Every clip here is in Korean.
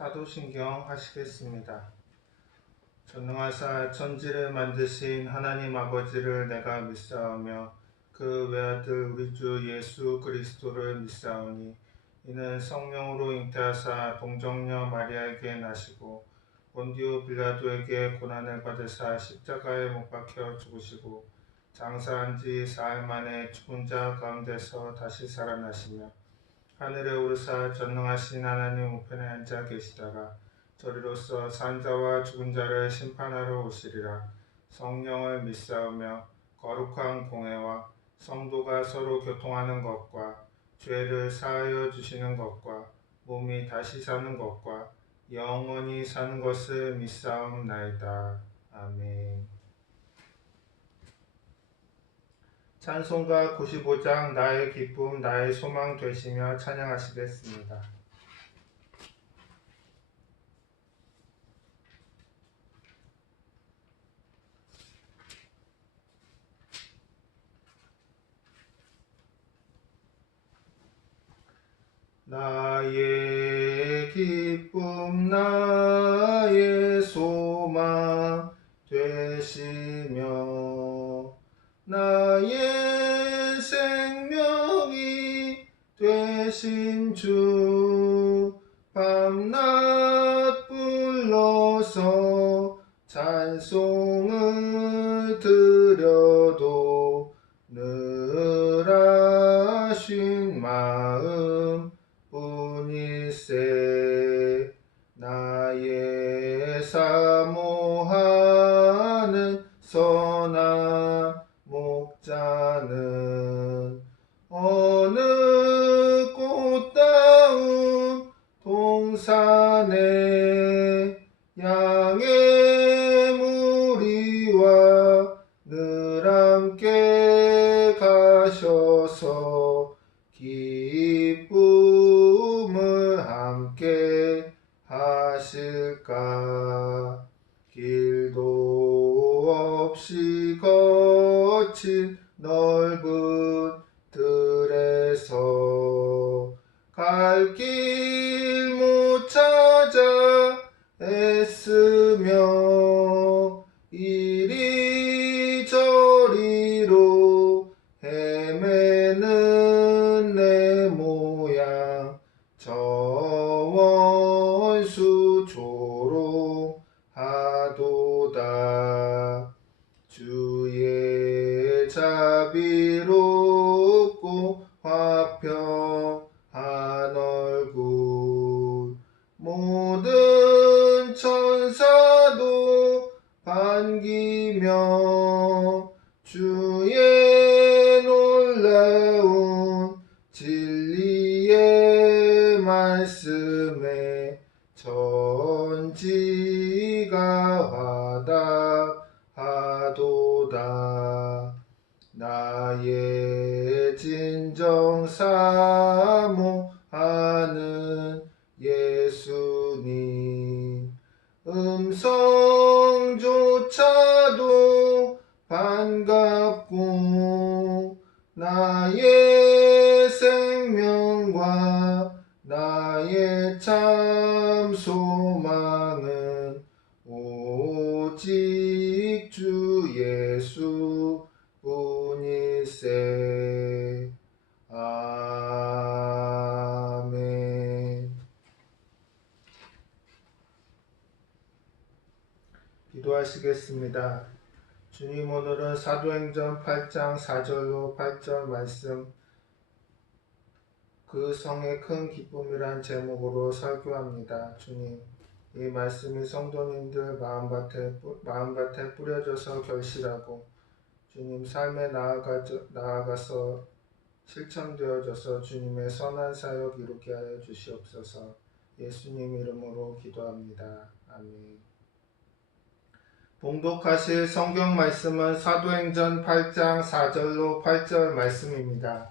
사도신경 하시겠습니다. 전능하사 천지를 만드신 하나님 아버지를 내가 믿사오며 그 외아들 우리 주 예수 그리스도를 믿사오니 이는 성령으로 잉태하사 동정녀 마리아에게 나시고 본디오 빌라도에게 고난을 받으사 십자가에 못 박혀 죽으시고 장사한 지 사흘 만에 죽은 자 가운데서 다시 살아나시며 하늘에 오르사 전능하신 하나님 우편에 앉아 계시다가 저리로서 산자와 죽은 자를 심판하러 오시리라. 성령을 믿사오며 거룩한 공회와 성도가 서로 교통하는 것과 죄를 사하여 주시는 것과 몸이 다시 사는 것과 영원히 사는 것을 믿사옵나이다. 아멘. 찬송가 95장 나의 기쁨 나의 소망 되시며 찬양하시겠습니다. 나의 기쁨 나의 소망 되시며 나의 생명이 되신 주 밤낮 불러서 찬송을 드려도 늘 아쉬운 마음 뿐일세. 나의 사모하는 선한 목자는 어느 꽃다운 동산에 양의 무리와 늘 함께 가셔서 기쁨을 함께 하실까. 길도 없이 거친 넓은 들에서 갈 길 못 찾아 애쓰며 이리저리로 헤매는 내 모양 저 원수 조롱하도다. 주의 자비롭고 화평한 얼굴 모든 천사도 반기며 주의 놀라운 진리의 말씀에 천지가 화답하도다. 나의 진정 사모하는 예수님 음성조차도 반갑고 나의 생명과 나의 참 소망은 오직 주 예수 뿐일세. 아멘. 기도하시겠습니다. 주님, 오늘은 사도행전 8장 4절로 8절 말씀 그 성의 큰 기쁨이란 제목으로 설교합니다. 주님, 이 말씀이 성도님들 마음밭에 뿌려져서 결실하고 주님 삶에 나아가서 실천되어져서 주님의 선한 사역 이루게 하여 주시옵소서. 예수님 이름으로 기도합니다. 아멘. 봉독하실 성경 말씀은 사도행전 8장 4절로 8절 말씀입니다.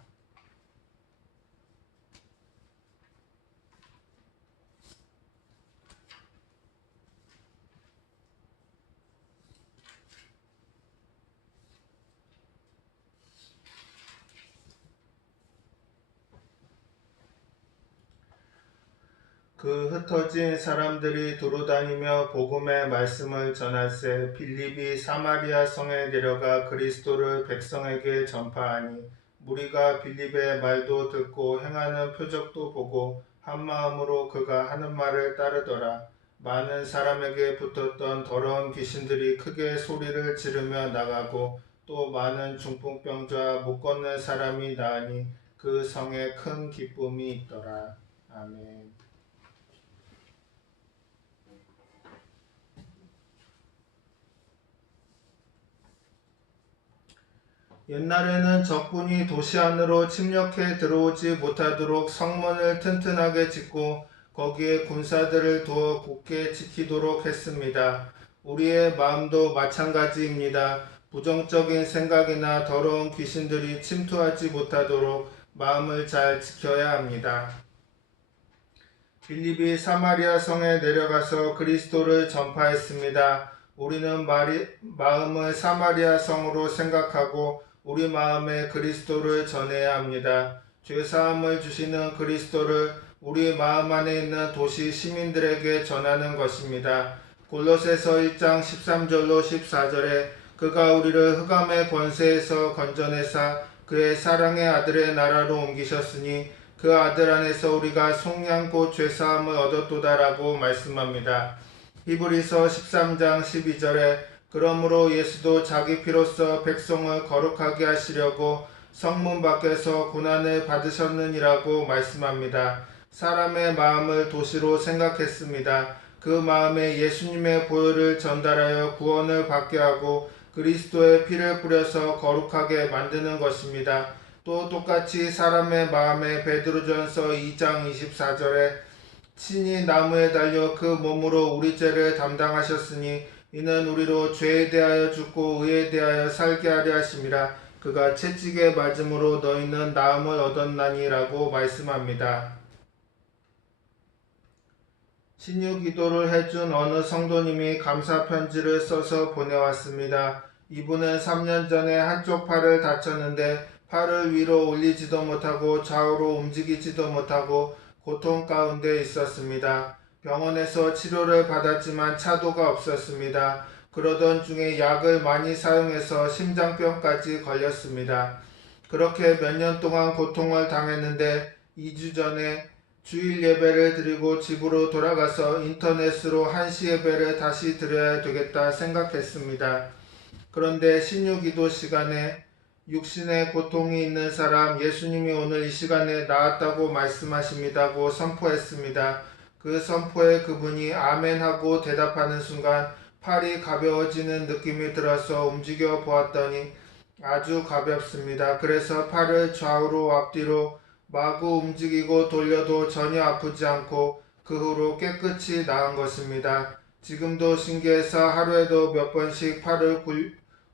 그 흩어진 사람들이 두루다니며 복음의 말씀을 전할세 빌립이 사마리아 성에 내려가 그리스도를 백성에게 전파하니 무리가 빌립의 말도 듣고 행하는 표적도 보고 한 마음으로 그가 하는 말을 따르더라. 많은 사람에게 붙었던 더러운 귀신들이 크게 소리를 지르며 나가고 또 많은 중풍병자 못 걷는 사람이 나으니 그 성에 큰 기쁨이 있더라. 아멘. 옛날에는 적군이 도시 안으로 침략해 들어오지 못하도록 성문을 튼튼하게 짓고 거기에 군사들을 두어 굳게 지키도록 했습니다. 우리의 마음도 마찬가지입니다. 부정적인 생각이나 더러운 귀신들이 침투하지 못하도록 마음을 잘 지켜야 합니다. 빌립이 사마리아 성에 내려가서 그리스도를 전파했습니다. 우리는 마음을 사마리아 성으로 생각하고 우리 마음에 그리스도를 전해야 합니다. 죄사함을 주시는 그리스도를 우리 마음 안에 있는 도시 시민들에게 전하는 것입니다. 골로새서 1장 13절로 14절에 그가 우리를 흑암의 권세에서 건져내사 그의 사랑의 아들의 나라로 옮기셨으니 그 아들 안에서 우리가 속량고 죄사함을 얻었도다라고 말씀합니다. 히브리서 13장 12절에 그러므로 예수도 자기 피로써 백성을 거룩하게 하시려고 성문 밖에서 고난을 받으셨느니라고 말씀합니다. 사람의 마음을 도시로 생각했습니다. 그 마음에 예수님의 보혈을 전달하여 구원을 받게 하고 그리스도의 피를 뿌려서 거룩하게 만드는 것입니다. 또 똑같이 사람의 마음에 베드로전서 2장 24절에 친히 나무에 달려 그 몸으로 우리 죄를 담당하셨으니 이는 우리로 죄에 대하여 죽고 의에 대하여 살게 하려 하심이라. 그가 채찍에 맞음으로 너희는 나음을 얻었나니라고 말씀합니다. 신유 기도를 해준 어느 성도님이 감사 편지를 써서 보내왔습니다. 이분은 3년 전에 한쪽 팔을 다쳤는데 팔을 위로 올리지도 못하고 좌우로 움직이지도 못하고 고통 가운데 있었습니다. 병원에서 치료를 받았지만 차도가 없었습니다. 그러던 중에 약을 많이 사용해서 심장병까지 걸렸습니다. 그렇게 몇 년 동안 고통을 당했는데 2주 전에 주일 예배를 드리고 집으로 돌아가서 인터넷으로 한시 예배를 다시 드려야 되겠다 생각했습니다. 그런데 신유 기도 시간에 육신의 고통이 있는 사람 예수님이 오늘 이 시간에 나았다고 말씀하십니다고 선포했습니다. 그 선포에 그분이 아멘 하고 대답하는 순간 팔이 가벼워지는 느낌이 들어서 움직여 보았더니 아주 가볍습니다. 그래서 팔을 좌우로 앞뒤로 마구 움직이고 돌려도 전혀 아프지 않고 그 후로 깨끗이 나은 것입니다. 지금도 신기해서 하루에도 몇 번씩 팔을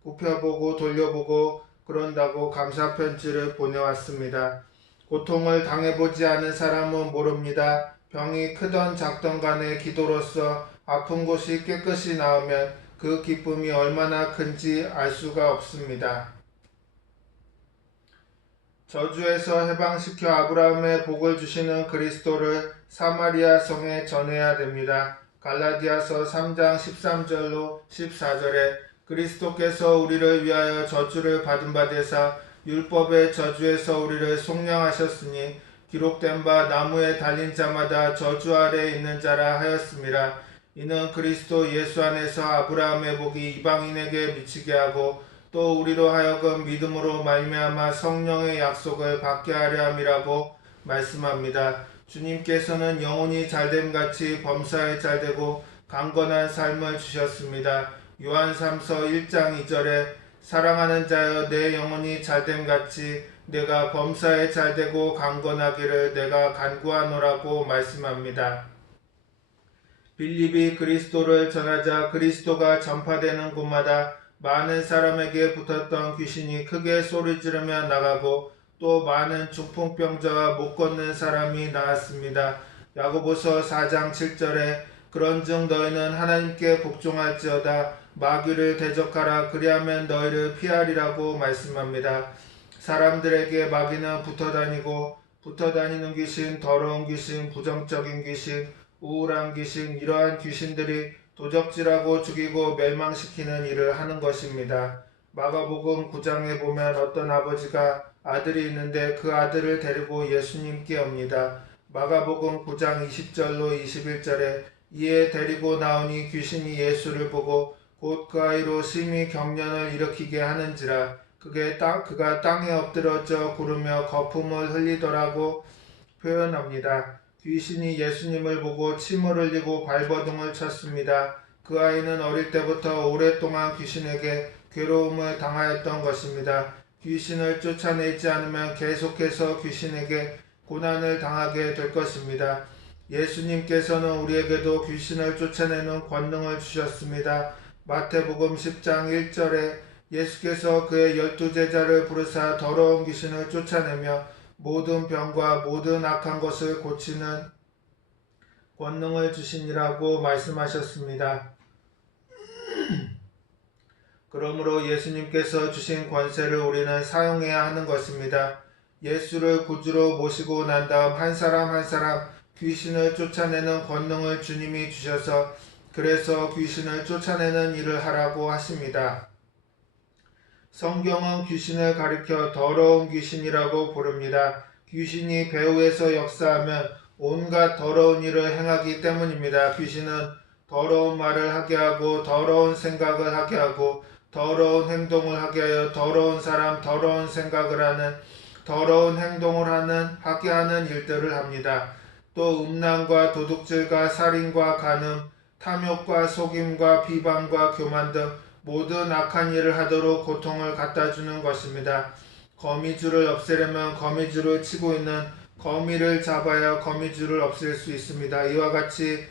굽혀보고 돌려보고 그런다고 감사 편지를 보내왔습니다. 고통을 당해보지 않은 사람은 모릅니다. 병이 크던 작던 간에 기도로서 아픈 곳이 깨끗이 나으면 그 기쁨이 얼마나 큰지 알 수가 없습니다. 저주에서 해방시켜 아브라함의 복을 주시는 그리스도를 사마리아 성에 전해야 됩니다. 갈라디아서 3장 13절로 14절에 그리스도께서 우리를 위하여 저주를 받은 바 되사 율법의 저주에서 우리를 속량하셨으니 기록된 바 나무에 달린 자마다 저주 아래에 있는 자라 하였음이라. 이는 그리스도 예수 안에서 아브라함의 복이 이방인에게 미치게 하고 또 우리로 하여금 믿음으로 말미암아 성령의 약속을 받게 하려 함이라고 말씀합니다. 주님께서는 영혼이 잘됨같이 범사에 잘되고 강건한 삶을 주셨습니다. 요한 3서 1장 2절에 사랑하는 자여 내 영혼이 잘됨같이 내가 범사에 잘되고 강건하기를 내가 간구하노라고 말씀합니다. 빌립이 그리스도를 전하자 그리스도가 전파되는 곳마다 많은 사람에게 붙었던 귀신이 크게 소리 지르며 나가고 또 많은 중풍병자와 못 걷는 사람이 나았습니다. 야고보서 4장 7절에 그런즉 너희는 하나님께 복종할지어다 마귀를 대적하라 그리하면 너희를 피하리라고 말씀합니다. 사람들에게 마귀는 붙어다니고 붙어 다니는 귀신, 더러운 귀신, 부정적인 귀신, 우울한 귀신, 이러한 귀신들이 도적질하고 죽이고 멸망시키는 일을 하는 것입니다. 마가복음 9장에 보면 어떤 아버지가 아들이 있는데 그 아들을 데리고 예수님께 옵니다. 마가복음 9장 20절로 21절에 이에 데리고 나오니 귀신이 예수를 보고 곧 그 아이로 심히 경련을 일으키게 하는지라 그가 땅에 엎드러져 구르며 거품을 흘리더라고 표현합니다. 귀신이 예수님을 보고 침을 흘리고 발버둥을 쳤습니다. 그 아이는 어릴 때부터 오랫동안 귀신에게 괴로움을 당하였던 것입니다. 귀신을 쫓아내지 않으면 계속해서 귀신에게 고난을 당하게 될 것입니다. 예수님께서는 우리에게도 귀신을 쫓아내는 권능을 주셨습니다. 마태복음 10장 1절에 예수께서 그의 12제자를 부르사 더러운 귀신을 쫓아내며 모든 병과 모든 악한 것을 고치는 권능을 주시니라고 말씀하셨습니다. 그러므로 예수님께서 주신 권세를 우리는 사용해야 하는 것입니다. 예수를 구주로 모시고 난 다음 한 사람 한 사람 귀신을 쫓아내는 권능을 주님이 주셔서 그래서 귀신을 쫓아내는 일을 하라고 하십니다. 성경은 귀신을 가리켜 더러운 귀신이라고 부릅니다. 귀신이 배후에서 역사하면 온갖 더러운 일을 행하기 때문입니다. 귀신은 더러운 말을 하게 하고 더러운 생각을 하게 하고 더러운 행동을 하게 하여 더러운 사람, 더러운 생각을 하는 더러운 행동을 하게 하는 일들을 합니다. 또 음란과 도둑질과 살인과 간음, 탐욕과 속임과 비방과 교만 등 모든 악한 일을 하도록 고통을 갖다 주는 것입니다. 거미줄을 없애려면 거미줄을 치고 있는 거미를 잡아야 거미줄을 없앨 수 있습니다. 이와 같이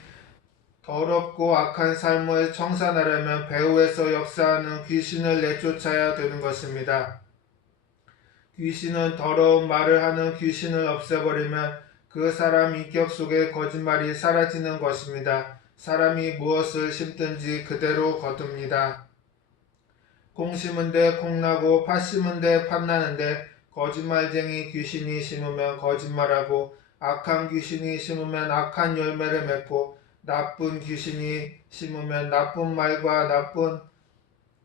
더럽고 악한 삶을 청산하려면 배후에서 역사하는 귀신을 내쫓아야 되는 것입니다. 귀신은 더러운 말을 하는 귀신을 없애버리면 그 사람 인격 속에 거짓말이 사라지는 것입니다. 사람이 무엇을 심든지 그대로 거둡니다. 콩 심은 데 콩나고 팥 심은 데 팥나는데 거짓말쟁이 귀신이 심으면 거짓말하고 악한 귀신이 심으면 악한 열매를 맺고 나쁜 귀신이 심으면 나쁜 말과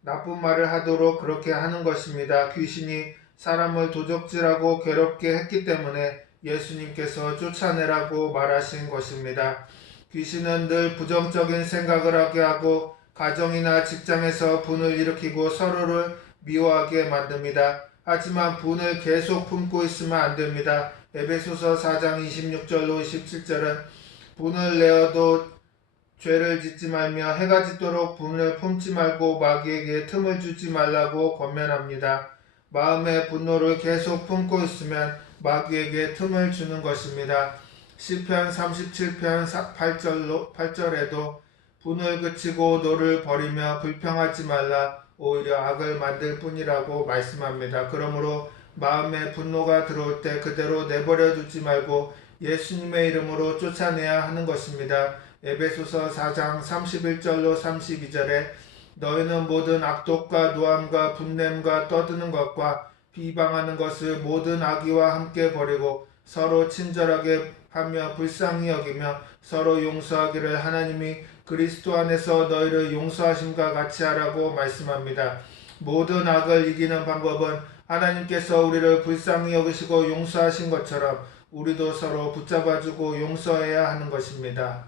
나쁜 말을 하도록 그렇게 하는 것입니다. 귀신이 사람을 도적질하고 괴롭게 했기 때문에 예수님께서 쫓아내라고 말하신 것입니다. 귀신은 늘 부정적인 생각을 하게 하고 가정이나 직장에서 분을 일으키고 서로를 미워하게 만듭니다. 하지만 분을 계속 품고 있으면 안 됩니다. 에베소서 4장 26절로 27절은 분을 내어도 죄를 짓지 말며 해가 짓도록 분을 품지 말고 마귀에게 틈을 주지 말라고 권면합니다. 마음의 분노를 계속 품고 있으면 마귀에게 틈을 주는 것입니다. 시편 37편 8절에도 분을 그치고 노를 버리며 불평하지 말라 오히려 악을 만들 뿐이라고 말씀합니다. 그러므로 마음에 분노가 들어올 때 그대로 내버려 두지 말고 예수님의 이름으로 쫓아내야 하는 것입니다. 에베소서 4장 31절로 32절에 너희는 모든 악독과 노함과 분냄과 떠드는 것과 비방하는 것을 모든 악의와 함께 버리고 서로 친절하게 하며 불쌍히 여기며 서로 용서하기를 하나님이 그리스도 안에서 너희를 용서하심과 같이 하라고 말씀합니다. 모든 악을 이기는 방법은 하나님께서 우리를 불쌍히 여기시고 용서하신 것처럼 우리도 서로 붙잡아주고 용서해야 하는 것입니다.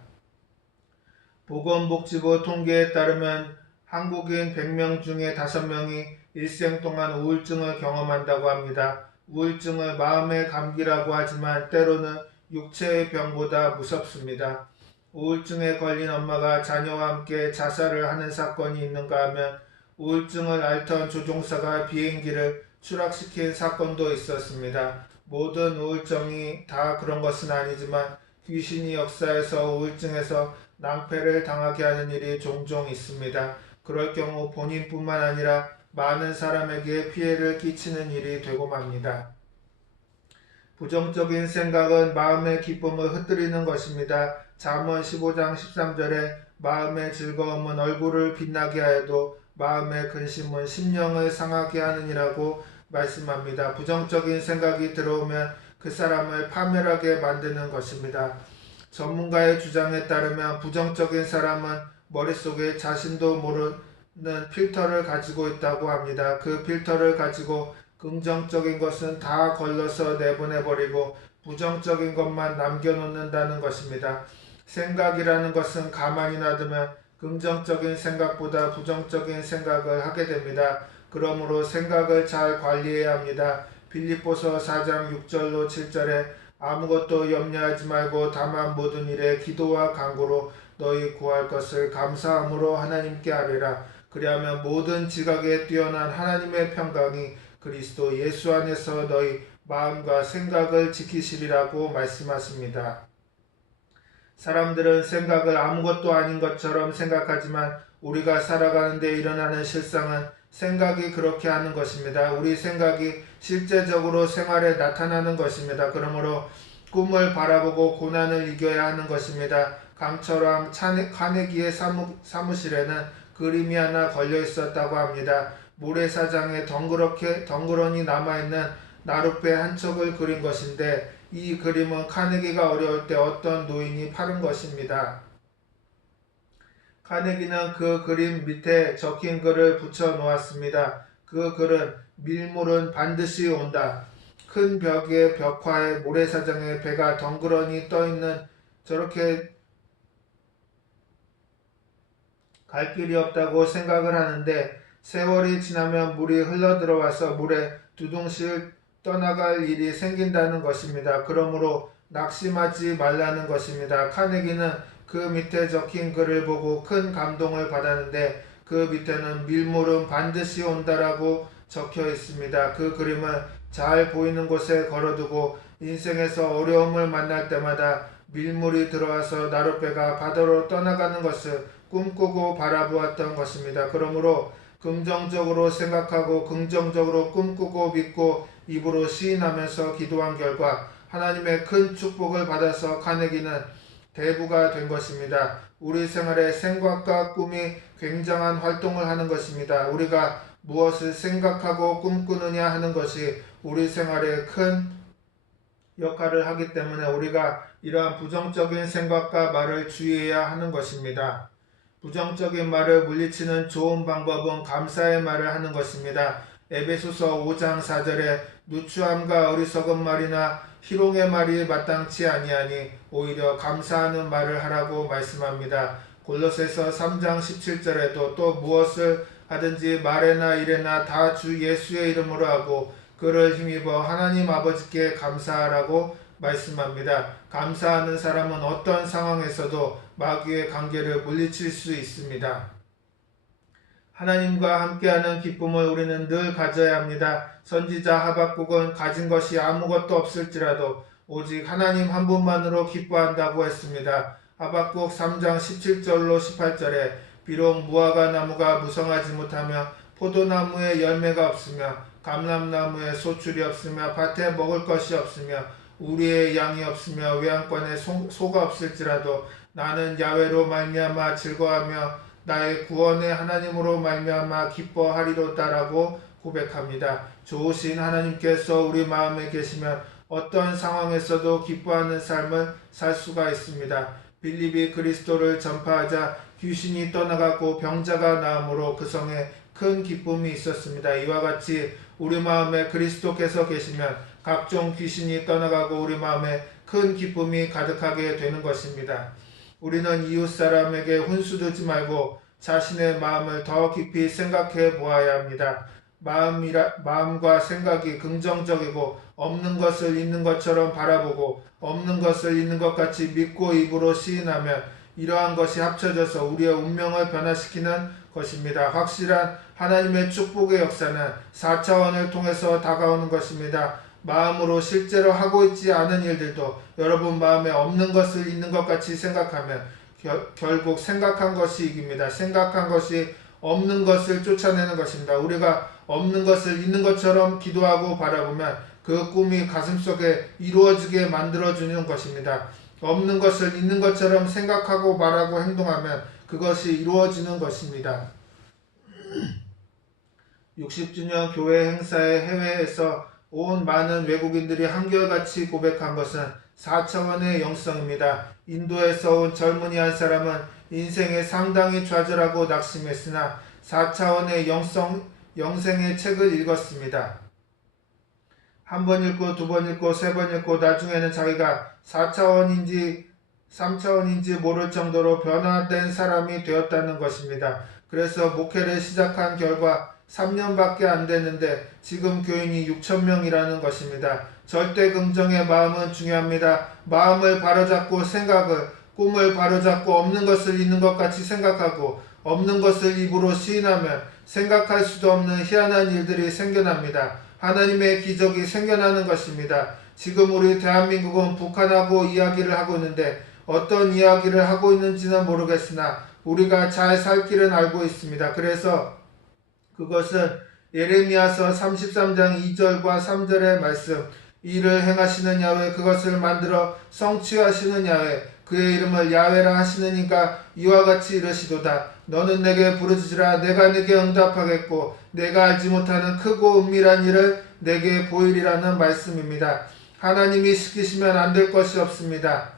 보건복지부 통계에 따르면 한국인 100명 중에 5명이 일생 동안 우울증을 경험한다고 합니다. 우울증을 마음의 감기라고 하지만 때로는 육체의 병보다 무섭습니다. 우울증에 걸린 엄마가 자녀와 함께 자살을 하는 사건이 있는가 하면 우울증을 앓던 조종사가 비행기를 추락시킨 사건도 있었습니다. 모든 우울증이 다 그런 것은 아니지만 귀신이 역사해서 우울증에서 낭패를 당하게 하는 일이 종종 있습니다. 그럴 경우 본인뿐만 아니라 많은 사람에게 피해를 끼치는 일이 되고 맙니다. 부정적인 생각은 마음의 기쁨을 흩뜨리는 것입니다. 잠언 15장 13절에 마음의 즐거움은 얼굴을 빛나게 하여도 마음의 근심은 심령을 상하게 하느니라고 말씀합니다. 부정적인 생각이 들어오면 그 사람을 파멸하게 만드는 것입니다. 전문가의 주장에 따르면 부정적인 사람은 머릿속에 자신도 모르는 필터를 가지고 있다고 합니다. 그 필터를 가지고 긍정적인 것은 다 걸러서 내보내버리고 부정적인 것만 남겨놓는다는 것입니다. 생각이라는 것은 가만히 놔두면 긍정적인 생각보다 부정적인 생각을 하게 됩니다. 그러므로 생각을 잘 관리해야 합니다. 빌립보서 4장 6절로 7절에 아무것도 염려하지 말고 다만 모든 일에 기도와 간구로 너희 구할 것을 감사함으로 하나님께 아뢰라. 그리하면 모든 지각에 뛰어난 하나님의 평강이 그리스도 예수 안에서 너희 마음과 생각을 지키시리라고 말씀하십니다. 사람들은 생각을 아무것도 아닌 것처럼 생각하지만 우리가 살아가는 데 일어나는 실상은 생각이 그렇게 하는 것입니다. 우리 생각이 실제적으로 생활에 나타나는 것입니다. 그러므로 꿈을 바라보고 고난을 이겨야 하는 것입니다. 강철왕 카네기의 사무실에는 그림이 하나 걸려 있었다고 합니다. 모래사장에 덩그러니 남아있는 나룻배 한 척을 그린 것인데 이 그림은 카네기가 어려울 때 어떤 노인이 파른 것입니다. 카네기는 그 그림 밑에 적힌 글을 붙여 놓았습니다. 그 글은 밀물은 반드시 온다. 큰 벽의 벽화에 모래사장에 배가 덩그러니 떠있는 저렇게 갈 길이 없다고 생각을 하는데 세월이 지나면 물이 흘러들어와서 물에 두둥실 떠나갈 일이 생긴다는 것입니다. 그러므로 낙심하지 말라는 것입니다. 카네기는 그 밑에 적힌 글을 보고 큰 감동을 받았는데 그 밑에는 밀물은 반드시 온다라고 적혀 있습니다. 그 그림을 잘 보이는 곳에 걸어두고 인생에서 어려움을 만날 때마다 밀물이 들어와서 나룻배가 바다로 떠나가는 것을 꿈꾸고 바라보았던 것입니다. 그러므로 긍정적으로 생각하고 긍정적으로 꿈꾸고 믿고 입으로 시인하면서 기도한 결과 하나님의 큰 축복을 받아서 카네기는 대부가 된 것입니다. 우리 생활에 생각과 꿈이 굉장한 활동을 하는 것입니다. 우리가 무엇을 생각하고 꿈꾸느냐 하는 것이 우리 생활에 큰 역할을 하기 때문에 우리가 이러한 부정적인 생각과 말을 주의해야 하는 것입니다. 부정적인 말을 물리치는 좋은 방법은 감사의 말을 하는 것입니다. 에베소서 5장 4절에 누추함과 어리석은 말이나 희롱의 말이 마땅치 아니하니 오히려 감사하는 말을 하라고 말씀합니다. 골로새서 3장 17절에도 또 무엇을 하든지 말에나 일에나 다 주 예수의 이름으로 하고 그를 힘입어 하나님 아버지께 감사하라고 말씀합니다. 감사하는 사람은 어떤 상황에서도 마귀의 관계를 물리칠 수 있습니다. 하나님과 함께하는 기쁨을 우리는 늘 가져야 합니다. 선지자 하박국은 가진 것이 아무것도 없을지라도 오직 하나님 한 분만으로 기뻐한다고 했습니다. 하박국 3장 17절로 18절에 비록 무화과 나무가 무성하지 못하며 포도나무에 열매가 없으며 감람나무에 소출이 없으며 밭에 먹을 것이 없으며 우리의 양이 없으며 외양간에 소가 없을지라도 나는 야훼로 말미암아 즐거워하며 나의 구원의 하나님으로 말미암아 기뻐하리로다라고 고백합니다. 좋으신 하나님께서 우리 마음에 계시면 어떤 상황에서도 기뻐하는 삶을 살 수가 있습니다. 빌립이 그리스도를 전파하자 귀신이 떠나가고 병자가 나음으로 그 성에 큰 기쁨이 있었습니다. 이와 같이 우리 마음에 그리스도께서 계시면 각종 귀신이 떠나가고 우리 마음에 큰 기쁨이 가득하게 되는 것입니다. 우리는 이웃 사람에게 혼수두지 말고 자신의 마음을 더 깊이 생각해 보아야 합니다. 마음과 생각이 긍정적이고 없는 것을 있는 것처럼 바라보고 없는 것을 있는 것 같이 믿고 입으로 시인하면 이러한 것이 합쳐져서 우리의 운명을 변화시키는 것입니다. 확실한 하나님의 축복의 역사는 4차원을 통해서 다가오는 것입니다. 마음으로 실제로 하고 있지 않은 일들도 여러분 마음에 없는 것을 있는 것 같이 생각하면 결국 생각한 것이 이깁니다. 생각한 것이 없는 것을 쫓아내는 것입니다. 우리가 없는 것을 있는 것처럼 기도하고 바라보면 그 꿈이 가슴속에 이루어지게 만들어주는 것입니다. 없는 것을 있는 것처럼 생각하고 말하고 행동하면 그것이 이루어지는 것입니다. 60주년 교회 행사에 해외에서 온 많은 외국인들이 한결같이 고백한 것은 4차원의 영성입니다. 인도에서 온 젊은이 한 사람은 인생에 상당히 좌절하고 낙심했으나 4차원의 영생의 책을 읽었습니다. 한 번 읽고 두 번 읽고 세 번 읽고 나중에는 자기가 4차원인지 3차원인지 모를 정도로 변화된 사람이 되었다는 것입니다. 그래서 목회를 시작한 결과 3년밖에 안 됐는데 지금 교인이 6,000명이라는 것입니다. 절대 긍정의 마음은 중요합니다. 마음을 바로잡고 생각을, 꿈을 바로잡고 없는 것을 있는 것 같이 생각하고 없는 것을 입으로 시인하면 생각할 수도 없는 희한한 일들이 생겨납니다. 하나님의 기적이 생겨나는 것입니다. 지금 우리 대한민국은 북한하고 이야기를 하고 있는데 어떤 이야기를 하고 있는지는 모르겠으나 우리가 잘 살 길은 알고 있습니다. 그래서 그것은 예레미야서 33장 2절과 3절의 말씀, 이를 행하시는 야훼, 그것을 만들어 성취하시는 야훼, 그의 이름을 야훼라 하시느니가 이와 같이 이르시도다. 너는 내게 부르짖으라. 내가 네게 응답하겠고 내가 알지 못하는 크고 은밀한 일을 내게 보이리라는 말씀입니다. 하나님이 시키시면 안 될 것이 없습니다.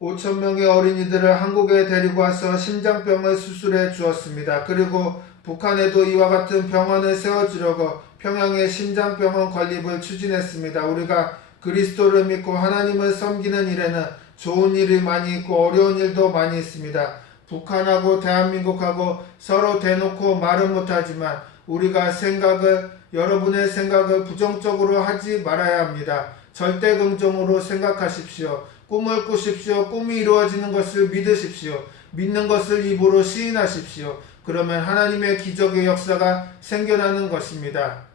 5,000명의 어린이들을 한국에 데리고 와서 심장병을 수술해 주었습니다. 그리고 북한에도 이와 같은 병원을 세워주려고 평양의 심장병원 건립을 추진했습니다. 우리가 그리스도를 믿고 하나님을 섬기는 일에는 좋은 일이 많이 있고 어려운 일도 많이 있습니다. 북한하고 대한민국하고 서로 대놓고 말은 못하지만 우리가 여러분의 생각을 부정적으로 하지 말아야 합니다. 절대 긍정으로 생각하십시오. 꿈을 꾸십시오. 꿈이 이루어지는 것을 믿으십시오. 믿는 것을 입으로 시인하십시오. 그러면 하나님의 기적의 역사가 생겨나는 것입니다.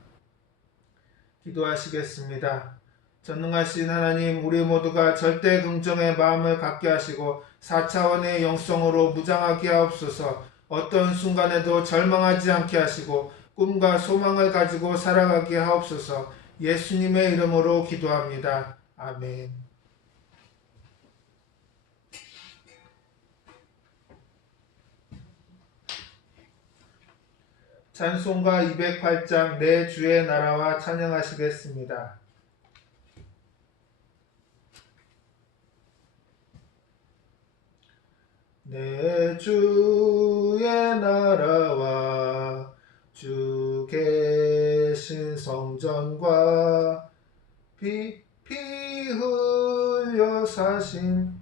기도하시겠습니다. 전능하신 하나님, 우리 모두가 절대 긍정의 마음을 갖게 하시고 4차원의 영성으로 무장하게 하옵소서. 어떤 순간에도 절망하지 않게 하시고 꿈과 소망을 가지고 살아가게 하옵소서. 예수님의 이름으로 기도합니다. 아멘. 찬송가 208장 내 주의 나라와 찬양하시겠습니다. 내 주의 나라와 주 계신 성전과 피 흘려 사신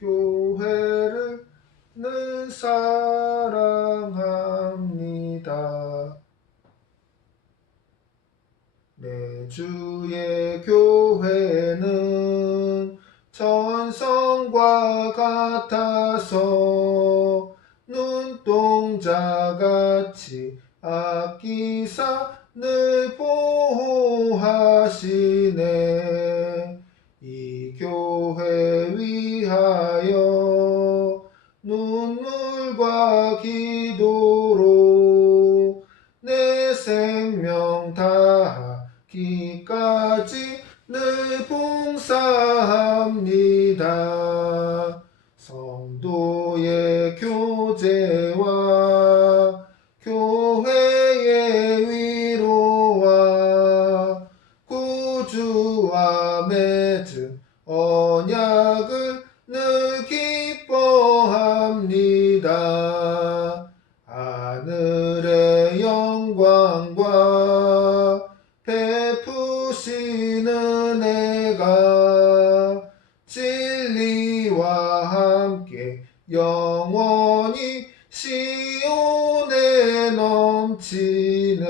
교회를 늘 사랑합니다. 내 주의 교회는 천성과 같아서 눈동자같이 아끼사 늘 보호하시네. 이 교회 위하여 눈물과 기도로 내 생명 다하기까지 늘 봉사합니다. 성도의 교제와 교회의 위로와 구주와 맺은 언약을 늘 기뻐합니다. 하늘의 영광과 베푸시는 은혜가 진리와 함께 영원히 시온에 넘치네.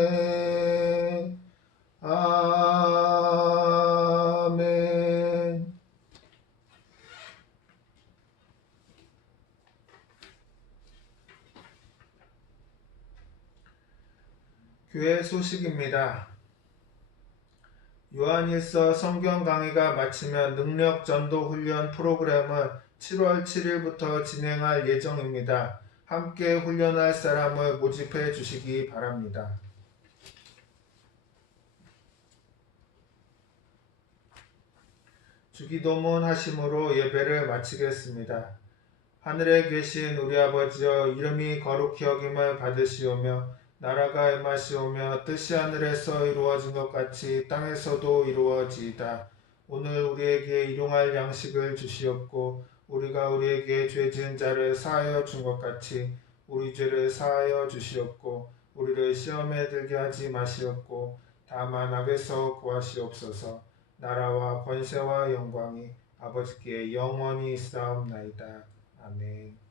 아멘. 교회 소식입니다. 요한일서 성경 강의가 마치면 능력 전도 훈련 프로그램을 7월 7일부터 진행할 예정입니다. 함께 훈련할 사람을 모집해 주시기 바랍니다. 주기도문 하심으로 예배를 마치겠습니다. 하늘에 계신 우리 아버지여, 이름이 거룩히 여김을 받으시오며 나라가 임하시오며 뜻이 하늘에서 이루어진 것 같이 땅에서도 이루어지이다. 오늘 우리에게 일용할 양식을 주시옵고 우리가 우리에게 죄 지은 자를 사하여 준 것 같이 우리 죄를 사하여 주시옵고 우리를 시험에 들게 하지 마시옵고 다만 악에서 구하시옵소서. 나라와 권세와 영광이 아버지께 영원히 있사옵나이다. 아멘.